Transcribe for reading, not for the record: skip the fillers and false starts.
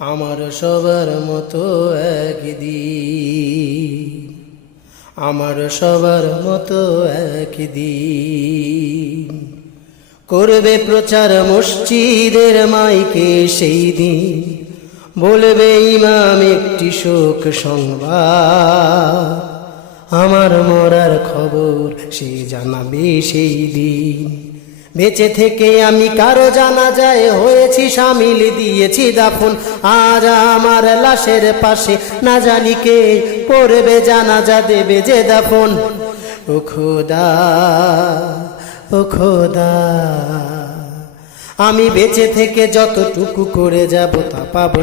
আমার সবার মতো একদিন, আমার সবার মতো একদিন করবে প্রচার মসজিদের মাইকে। সেই দিন বলবে ইমাম একটি শোক সংবাদ, আমার মরার খবর সে জানাবে সেই দিন। বেঁচে থেকে আমি কারো জানাজায় হয়েছি শামিল, দিয়েছি দাফন। আজ আমার লাশের পাশে না জানি কে পড়বে জানাজা, দেবে যে দাফন। ও খোদা, ও খোদা, আমি বেঁচে থেকে যতটুকু করে যাব তা পাবো